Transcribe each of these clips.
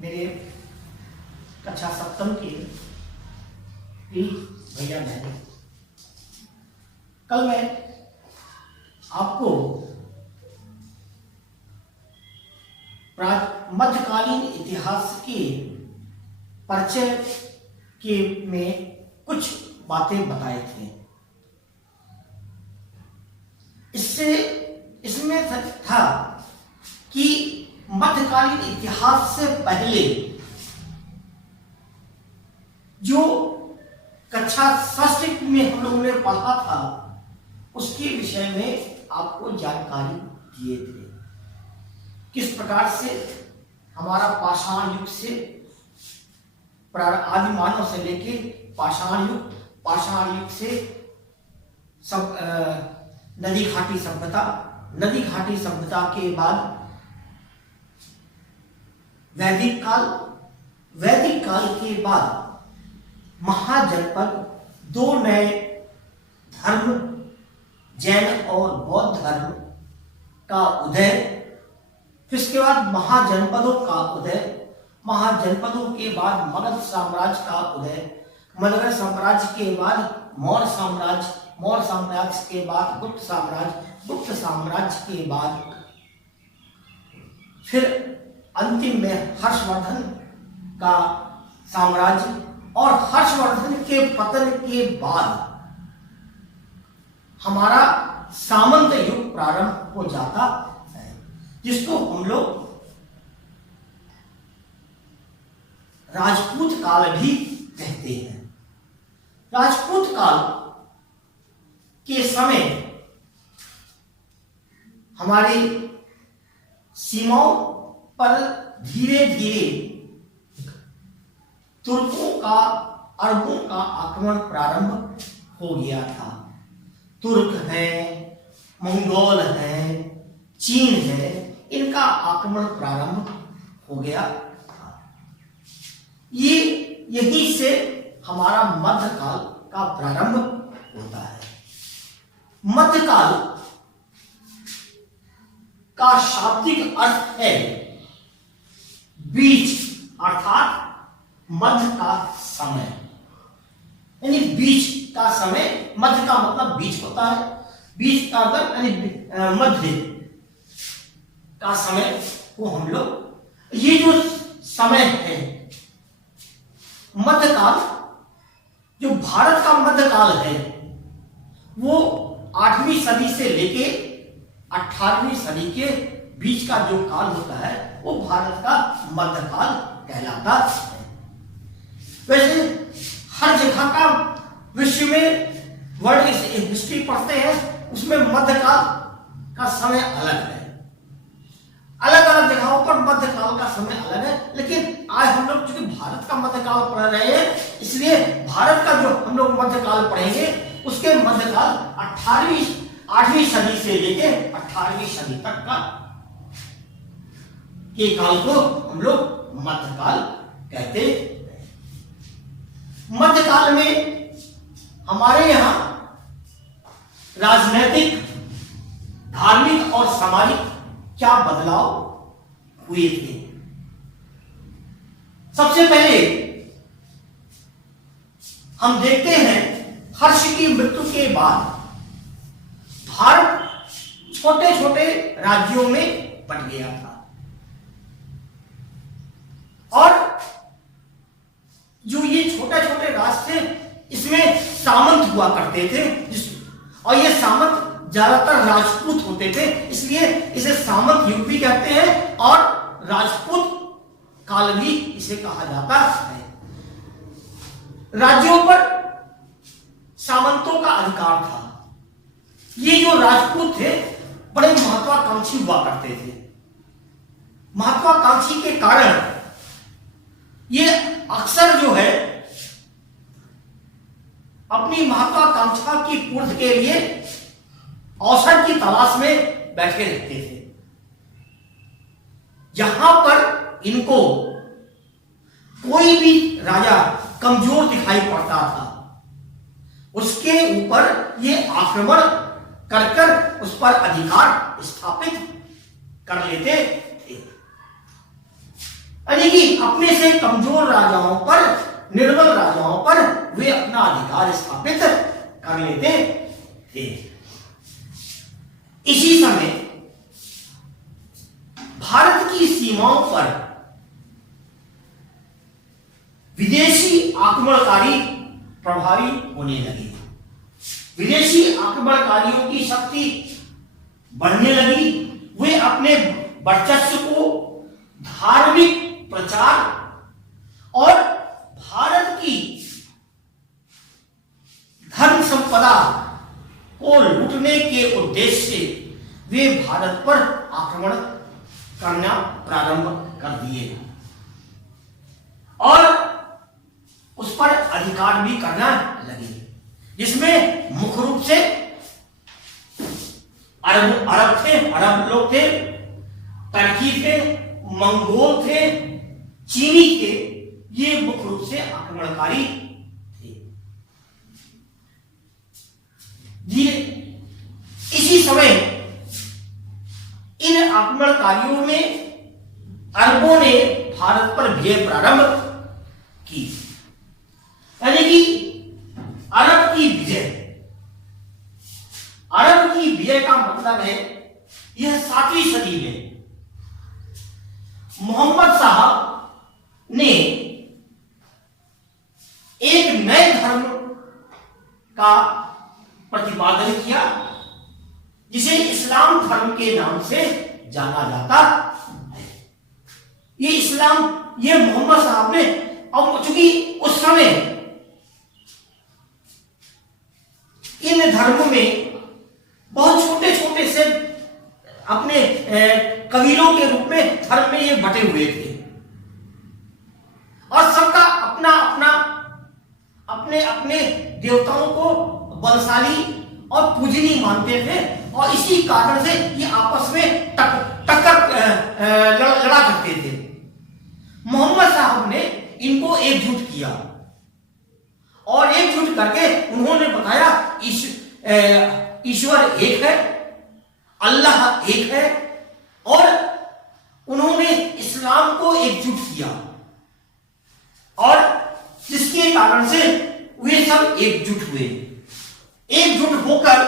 मेरे कक्षा सप्तम के भैया बहन, कल मैं आपको मध्यकालीन इतिहास के परिचय के में कुछ बातें बताए थे। इसमें था कि मध्यकालीन इतिहास से पहले जो कक्षा षष्ठ में हम लोगों ने पढ़ा था उसके विषय में आपको जानकारी दिए थे। किस प्रकार से हमारा पाषाण युग से आदि मानव से लेके पाषाण युग से सब नदी घाटी सभ्यता के बाद वैदिक काल के बाद महाजनपद, दो नए धर्म, जैन और बौद्ध धर्म का उदय, फिर इसके बाद महाजनपदों का उदय, महाजनपदों के बाद मगध साम्राज्य का उदय, मगध साम्राज्य के बाद मौर्य साम्राज्य के बाद गुप्त साम्राज्य के बाद फिर अंतिम में हर्षवर्धन का साम्राज्य, और हर्षवर्धन के पतन के बाद हमारा सामंत युग प्रारंभ हो जाता है, जिसको हम लोग राजपूत काल भी कहते हैं। राजपूत काल के समय हमारी सीमाओं पर धीरे धीरे तुर्कों का, अरबों का आक्रमण प्रारंभ हो गया था। तुर्क हैं, मंगोल हैं, चीन है, इनका आक्रमण प्रारंभ हो गया था। ये यहीं से हमारा मध्यकाल का प्रारंभ होता है। मध्यकाल का शाब्दिक अर्थ है बीच, अर्थात मध्य का समय, यानी बीच का समय। मध्य का मतलब बीच होता है, बीच का मतलब यानी मध्य का समय को हम लोग, ये जो समय है मध्यकाल, जो भारत का मध्यकाल है वो 8वीं सदी से लेके 18वीं सदी के बीच का जो काल होता है वो भारत का मध्यकाल कहलाता है। वैसे हर जगह का विश्व में वर्ल्ड हिस्ट्री पढ़ते हैं, उसमें मध्यकाल का समय अलग है। अलग अलग जगहों पर मध्यकाल का समय अलग है, लेकिन आज हम लोग चूंकि भारत का मध्यकाल पढ़ रहे हैं, इसलिए भारत का जो हम लोग मध्यकाल पढ़ेंगे उसके मध्यकाल 8वीं सदी से लेके 18वीं सदी तक का के काल को हम लोग मध्यकाल कहते हैं। मध्यकाल में हमारे यहां राजनैतिक, धार्मिक और सामाजिक क्या बदलाव हुए थे। सबसे पहले हम देखते हैं हर्ष की मृत्यु के बाद भारत छोटे छोटे राज्यों में बंट गया था, और जो ये छोटे छोटे राज्य थे इसमें सामंत हुआ करते थे, और ये सामंत ज्यादातर राजपूत होते थे, इसलिए इसे सामंत युग भी कहते हैं और राजपूत काल भी इसे कहा जाता है। राज्यों पर सामंतों का अधिकार था। ये जो राजपूत थे बड़े महत्वाकांक्षी हुआ करते थे। महत्वाकांक्षी के कारण ये अक्सर जो है अपनी महत्वाकांक्षा की पूर्ति के लिए अवसर की तलाश में बैठे रहते थे। जहां पर इनको कोई भी राजा कमजोर दिखाई पड़ता था उसके ऊपर ये आक्रमण कर उस पर अधिकार स्थापित कर लेते थे। यानी कि अपने से कमजोर राजाओं पर, निर्बल राजाओं पर वे अपना अधिकार स्थापित कर लेते थे। इसी समय भारत की सीमाओं पर विदेशी आक्रमणकारी प्रभावी होने लगे। विदेशी आक्रमणकारियों की शक्ति बढ़ने लगी। वे अपने वर्चस्व को धार्मिक प्रचार और भारत की धर्म संपदा को लूटने के उद्देश्य से वे भारत पर आक्रमण करना प्रारंभ कर दिए और उस पर अधिकार भी करना लगे, जिसमें मुख्य रूप से अरब लोग थे, टर्की थे, मंगोल थे, चीनी थे। ये मुख्य रूप से आक्रमणकारी थे। इसी समय इन आक्रमणकारियों में अरबों ने भारत पर विजय प्रारंभ की। यानी कि अरब की विजय, अरब की विजय का मतलब है यह 7वीं सदी में मोहम्मद साहब ने एक नए धर्म का प्रतिपादन किया, जिसे इस्लाम धर्म के नाम से जाना जाता है। ये इस्लाम, ये मोहम्मद साहब ने, अब चूंकि उस समय इन धर्मों में बहुत छोटे छोटे से अपने कबीलों के रूप में धर्म में ये बटे हुए थे और सबका अपना अपना अपने अपने देवताओं को बलशाली और पूजनीय मानते थे और इसी कारण से ये आपस में टक्कर लड़ा करते थे। मोहम्मद साहब ने इनको एकजुट किया और एकजुट करके उन्होंने बताया ईश्वर एक है, अल्लाह एक है, और उन्होंने इस्लाम को एकजुट किया और जिसके कारण से वे सब एकजुट हुए। एकजुट होकर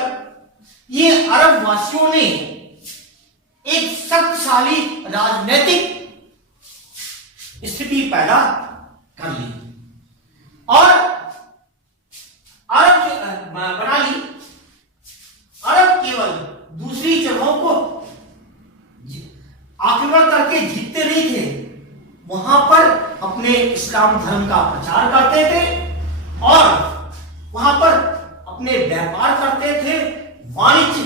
ये अरब वासियों ने एक शक्तिशाली राजनीतिक स्थिति पैदा कर ली और अरब बना ली। अरब केवल दूसरी जगहों को आक्रमण करके जीतते नहीं थे, वहां पर अपने इस्लाम धर्म का प्रचार करते थे और वहां पर अपने व्यापार करते थे, वाणिज्य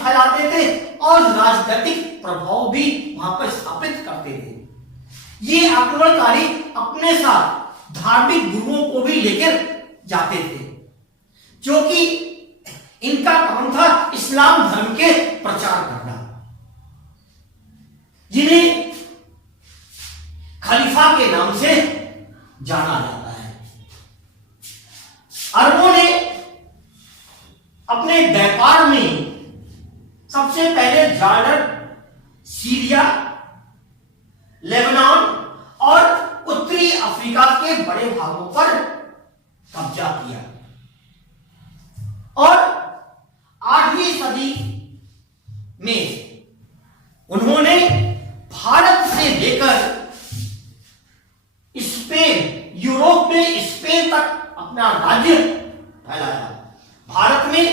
फैलाते थे और राजनीतिक प्रभाव भी वहां पर स्थापित करते थे। ये आक्रमणकारी अपने साथ धार्मिक गुरुओं को भी लेकर जाते थे, जो कि इनका काम था इस्लाम धर्म के प्रचार करना, जिन्हें खलीफा के नाम से जाना जाता है। अरबों ने अपने व्यापार में सबसे पहले जॉर्डन, सीरिया, लेबनान और उत्तरी अफ्रीका के बड़े भागों पर कब्जा किया और 8वीं सदी में उन्होंने भारत से लेकर स्पेन, यूरोप में स्पेन तक अपना राज्य फैलाया। भारत में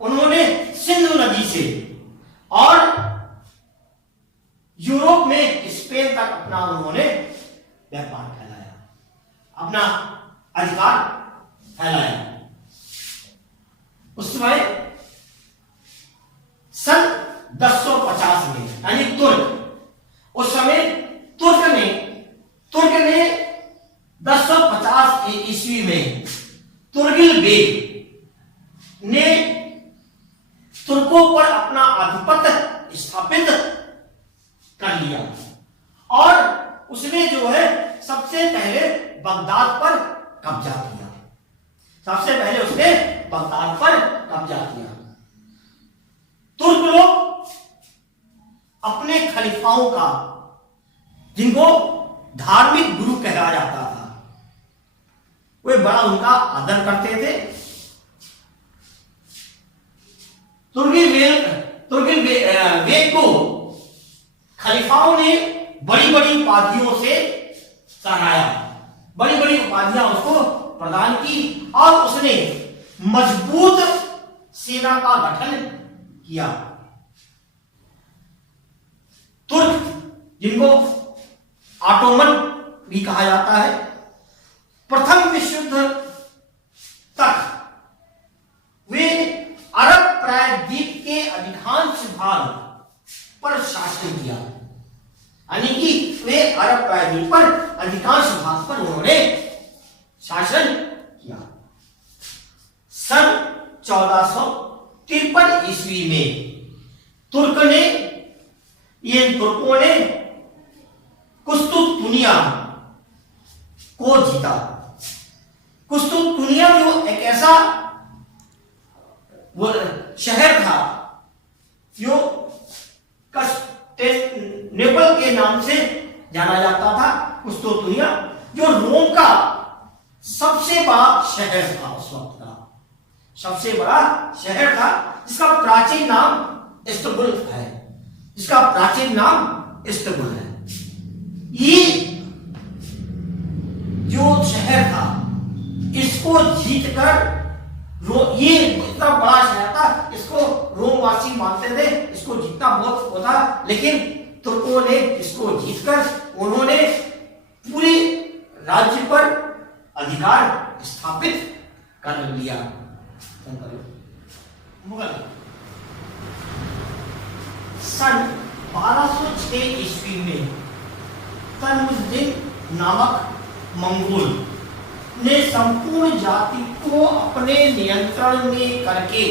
उन्होंने सिंधु नदी से और यूरोप में स्पेन तक अपना उन्होंने व्यापार फैलाया, अपना अधिकार फैलाया। उस समय सन 1050 में, यानी उस समय तुर्क ने 1050 ईस्वी में तुर्गिल बेग ने तुर्कों पर अपना आधिपत्य स्थापित कर लिया और उसने जो है सबसे पहले बगदाद पर कब्जा किया। सबसे पहले उसने बगदाद पर कब्जा किया। तुर्क लोग अपने खलीफाओं का जिनको धार्मिक गुरु कहा जाता था, वे बड़ा उनका आदर करते थे। तुर्गिल बेग को खलीफाओं ने बड़ी बड़ी उपाधियों से सराहाया, बड़ी बड़ी उपाधियां उसको प्रदान की और उसने मजबूत सेना का गठन किया। तुर्क, जिनको ऑटोमन भी कहा जाता है, प्रथम विश्व युद्ध तक वे अरब प्रायद्वीप के अधिकांश भाग पर शासन किया, यानी कि वे अरब प्रायद्वीप पर अधिकांश भाग पर उन्होंने शासन किया। सन 1453 ईस्वी में तुर्कों ने कुस्तुंतनिया को जीता। कुस्तुंतनिया जो एक ऐसा वो शहर था जो नेपल के नाम से जाना जाता था। कुस्तुंतनिया जो रोम का सबसे बड़ा शहर था, उस वक्त का सबसे बड़ा शहर था, जिसका प्राचीन नाम इस्तंबुल है, जिसका प्राचीन नाम इस्तंबुल है। ये जो शहर था, इसको जीतकर ये इतना बड़ा शहर था, इसको रोमवासी मानते थे, इसको जीतना बहुत होता, लेकिन तुर्कों ने इसको जीतकर उन्होंने पूरे राज्य पर अधिकार स्थापित कर लिया। मुगल सन 1206 ईस्वी में तैमुद्दीन नामक मंगोल ने संपूर्ण जाति को अपने नियंत्रण में करके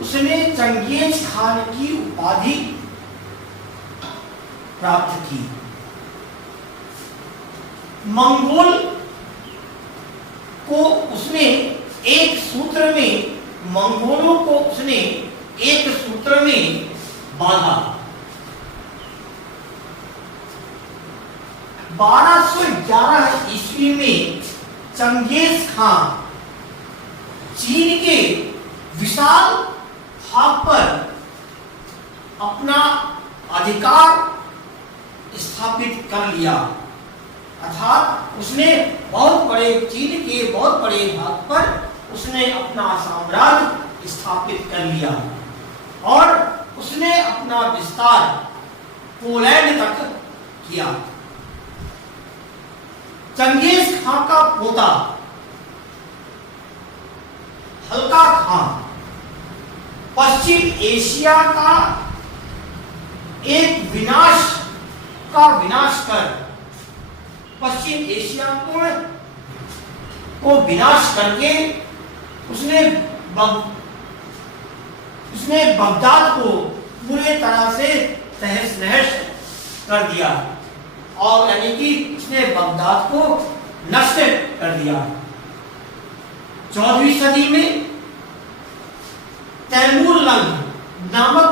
उसने चंगेज खान की उपाधि प्राप्त की। मंगोल को उसने एक सूत्र में, मंगोलों को उसने एक सूत्र में बांधा। 1211 ईस्वी में चंगेज खान चीन के विशाल भाग पर अपना अधिकार स्थापित कर लिया, अर्थात उसने बहुत बड़े चीन के बहुत बड़े भाग पर उसने अपना साम्राज्य स्थापित कर लिया और उसने अपना विस्तार पोलैंड तक किया। चंगेज खान का पोता हल्का खान पश्चिम एशिया का एक विनाश कर पश्चिम एशिया को विनाश करके उसने बगदाद को पूरे तरह से तहस नहस कर दिया और यानी कि उसने बगदाद को नष्ट कर दिया। 14वीं सदी में तैमूरलंग नामक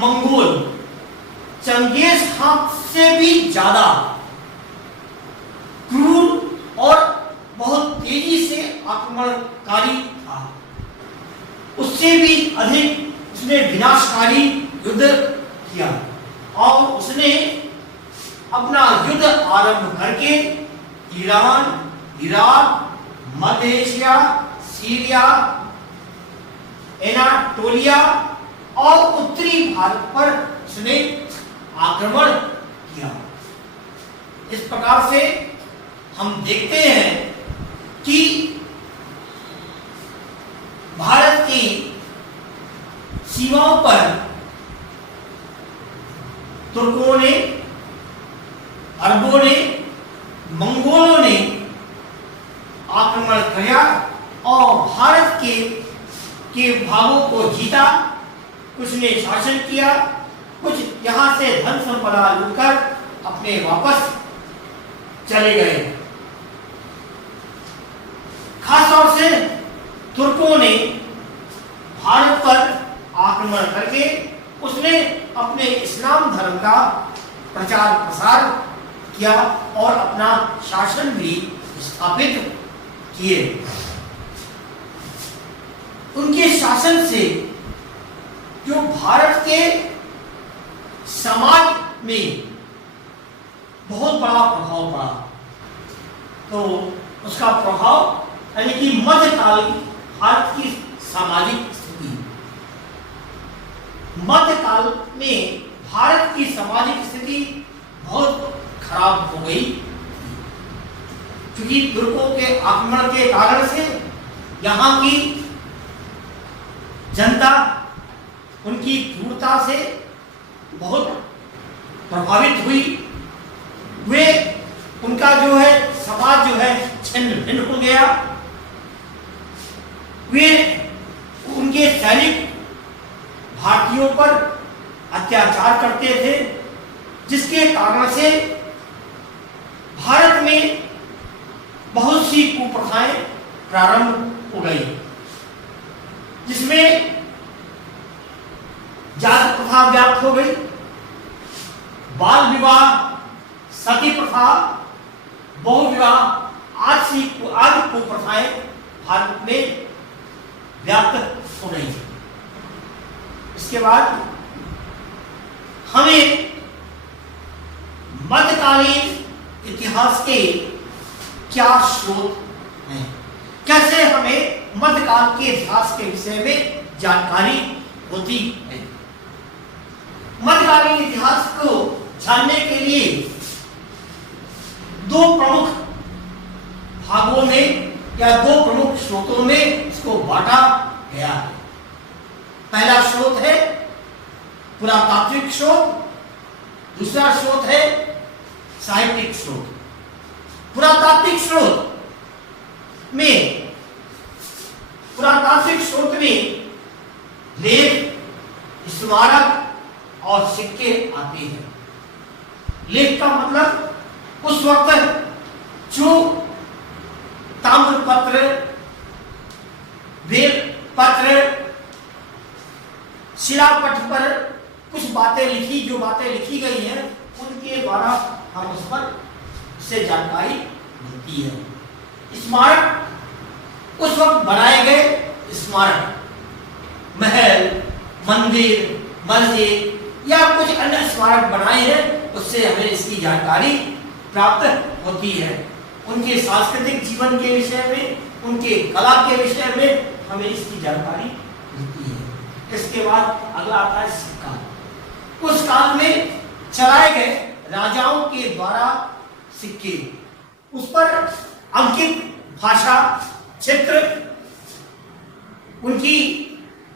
मंगोल चंगेज खान से भी ज्यादा क्रूर और बहुत तेजी से आक्रमणकारी था, उससे भी अधिक उसने विनाशकारी युद्ध किया और उसने अपना युद्ध आरंभ करके ईरान, इराक, मध्य एशिया, सीरिया, एनाटोलिया और उत्तरी भारत पर उसने आक्रमण किया। इस प्रकार से हम देखते हैं कि भारत की सीमाओं पर तुर्कों ने, अरबों ने, मंगोलों ने आक्रमण किया और भारत के भागों को जीता। कुछ ने शासन किया, कुछ यहां से धन संपदा लूटकर अपने वापस चले गए। खास तौर से तुर्कों ने भारत पर आक्रमण करके उसने अपने इस्लाम धर्म का प्रचार प्रसार किया और अपना शासन भी स्थापित किए। उनके शासन से जो भारत के समाज में बहुत बड़ा प्रभाव पड़ा, तो उसका प्रभाव यानी कि मध्यकालीन भारत की सामाजिक स्थिति, मध्यकाल में भारत की सामाजिक स्थिति बहुत खराब हो गई, क्योंकि तुर्कों के आक्रमण के कारण से यहाँ की जनता उनकी क्रूरता से बहुत प्रभावित हुई। वे उनका जो है समाज जो है छिन्न भिन्न हो गया। वे उनके सैनिक भारतीयों पर अत्याचार करते थे, जिसके कारण से भारत में बहुत सी कुप्रथाएं प्रारंभ हो गई, जिसमें जाति प्रथा व्याप्त हो गई, बाल विवाह, सती प्रथा, बहु विवाह आदि कुप्रथाएं भारत में व्याप्त हो गई। इसके बाद हमें मध्यकालीन इतिहास के क्या स्रोत हैं, कैसे हमें मध्यकाल के इतिहास के विषय में जानकारी होती है। मध्यकालीन इतिहास को जानने के लिए दो प्रमुख भागों में या दो प्रमुख स्रोतों में इसको बांटा गया है। पहला स्रोत है पुरातात्विक स्रोत, दूसरा स्रोत है साहित्यिक स्रोत। पुरातात्विक स्रोत में लेख, स्मारक और सिक्के आते हैं। लेख का मतलब उस वक्त जो ताम्र पत्र, बेल पत्र, शिलापट पर कुछ बातें लिखी, जो बातें लिखी गई हैं उनके द्वारा हम उस पर से जानकारी मिलती है। स्मारक उस वक्त बनाए गए स्मारक, महल, मंदिर, मस्जिद या कुछ अन्य स्मारक बनाए हैं, उससे हमें इसकी जानकारी प्राप्त होती है। उनके सांस्कृतिक जीवन के विषय में, उनके कला के विषय में हमें इसकी जानकारी मिलती है। इसके बाद अगला आता है सिक्का। उस काल में चलाए गए राजाओं के द्वारा सिक्के, उस पर अंकित भाषा, चित्र, उनकी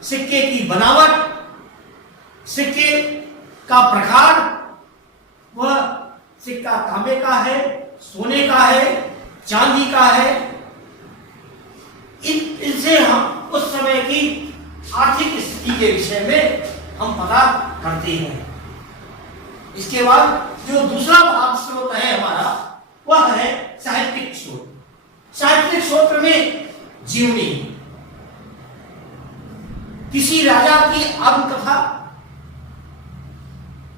सिक्के की बनावट, सिक्के का प्रकार, वह सिक्का तांबे का है, सोने का है, चांदी का है, इनसे हम उस समय की आर्थिक स्थिति के विषय में हम पता करते हैं। इसके बाद जो दूसरा भाग स्रोत है हमारा, वह है साहित्यिक स्रोत। साहित्यिक स्रोत में जीवनी, किसी राजा की आत्मकथा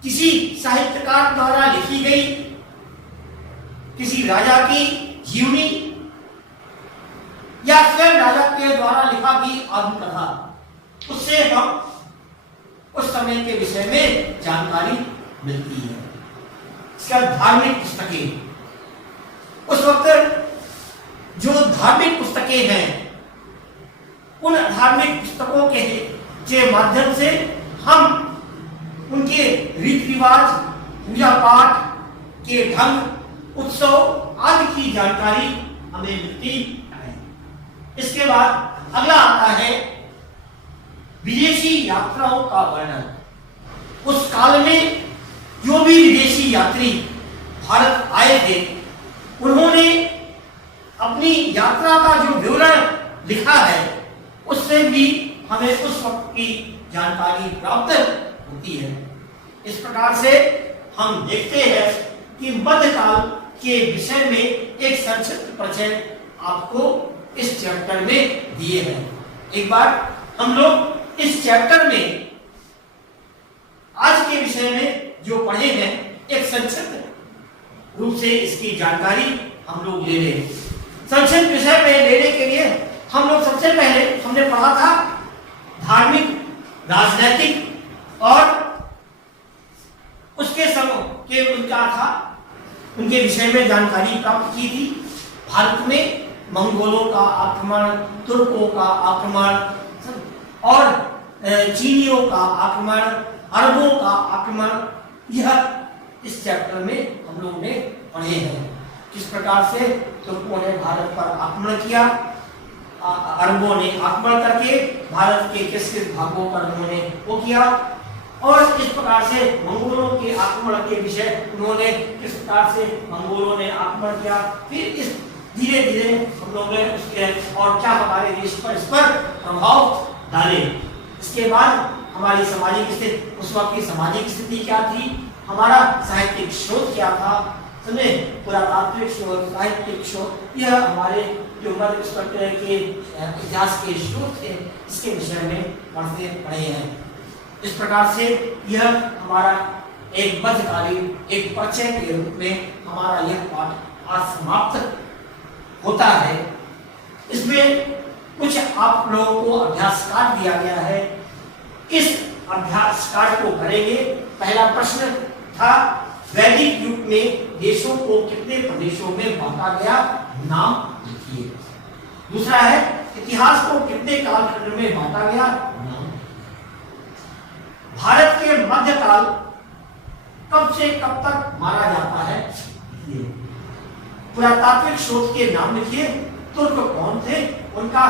किसी साहित्यकार द्वारा लिखी गई, किसी राजा की जीवनी या स्वयं राजा के द्वारा लिखा गई आत्मकथा, उससे हम उस समय के विषय में जानकारी मिलती है। इसका धार्मिक पुस्तकें, उस वक्त जो धार्मिक पुस्तकें हैं, उन धार्मिक पुस्तकों के माध्यम से हम उनके रीति रिवाज, पूजा पाठ के ढंग, उत्सव आदि की जानकारी हमें मिलती है। इसके बाद अगला आता है विदेशी यात्राओं का वर्णन। उस काल में जो भी विदेशी यात्री भारत आए थे, उन्होंने अपनी यात्रा का जो विवरण लिखा है, उससे भी हमें उस वक्त की जानकारी प्राप्त होती है। इस प्रकार से हम देखते हैं कि मध्यकाल के विषय में एक संक्षिप्त परिचय आपको इस चैप्टर में दिए हैं। एक बार हम लोग इस चैप्टर में आज के विषय में जो पढ़े हैं एक संक्षिप्त रूप से इसकी जानकारी हम लोग ले लें। संक्षिप्त विषय में लेने के लिए हम लोग सबसे पहले हमने पढ़ा था धार्मिक, राजनैतिक और उसके उनका था उनके विषय में जानकारी प्राप्त की थी। भारत में मंगोलों का आक्रमण, तुर्कों का आक्रमण और चीनियों का आक्रमण, अरबों का आक्रमण, यह इस चैप्टर में हम लोगों ने पढ़े हैं। किस प्रकार से तुर्कों ने भारत पर आक्रमण किया, अरबों ने आक्रमण करके भारत के किस किस भागों पर उन्होंने वो किया, और इस प्रकार से मंगोलों के आक्रमण के विषय उन्होंने किस प्रकार से मंगोलों ने आक्रमण किया। फिर इस धीरे धीरे हम लोगों ने उसके और क्या हमारे देश पर इस पर प्रभाव डाले। इसके बाद हमारी सामाजिक स्थिति, उस वक्त की सामाजिक स्थिति क्या थी, हमारा साहित्यिक शोध क्या था, समझे, पुरातात्विक शोध, साहित्यिक शोध, यह हमारे जो मध्य के इतिहास के शोध थे, इसके विषय में पढ़ते पढ़े हैं। इस प्रकार से यह हमारा एक मध्यकालीन एक परिचय के रूप में हमारा यह पाठ आज समाप्त होता है। इसमें कुछ आप लोगों को अभ्यास कार्य दिया गया है, इस अभ्यास कार्य को करेंगे। पहला प्रश्न था वैदिक युग में देशों को कितने प्रदेशों में बांटा गया, नाम लिखिए। दूसरा है इतिहास को कितने कालखंड में बांटा गया, नाम। भारत के मध्यकाल कब से कब तक माना जाता है, पुरातात्विक शोध के नाम लिखिए। तुर्क कौन थे, उनका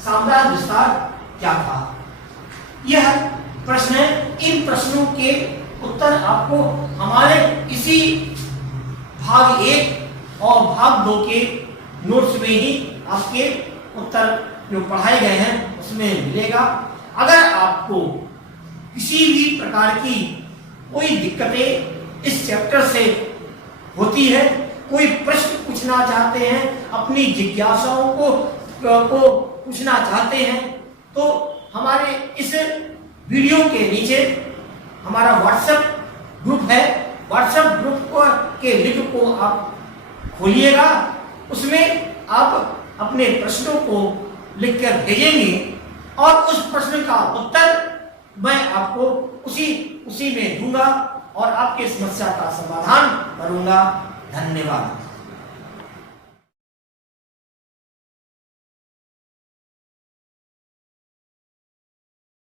साम्राज्य विस्तार क्या था। यह प्रश्न है। इन प्रश्नों के उत्तर आपको हमारे इसी भाग 1 और भाग 2 के नोट्स में ही आपके उत्तर जो पढ़ाए गए हैं उसमें मिलेगा। अगर आपको किसी भी प्रकार की कोई दिक्कतें इस चैप्टर से होती है, कोई प्रश्न पूछना चाहते हैं, अपनी जिज्ञासाओं को पूछना चाहते हैं, तो हमारे इस वीडियो के नीचे हमारा व्हाट्सएप ग्रुप है। व्हाट्सएप ग्रुप के लिंक को आप खोलिएगा, उसमें आप अपने प्रश्नों को लिखकर भेजेंगे और उस प्रश्न का उत्तर मैं आपको उसी में दूंगा और आपकी समस्या का समाधान करूंगा। धन्यवाद।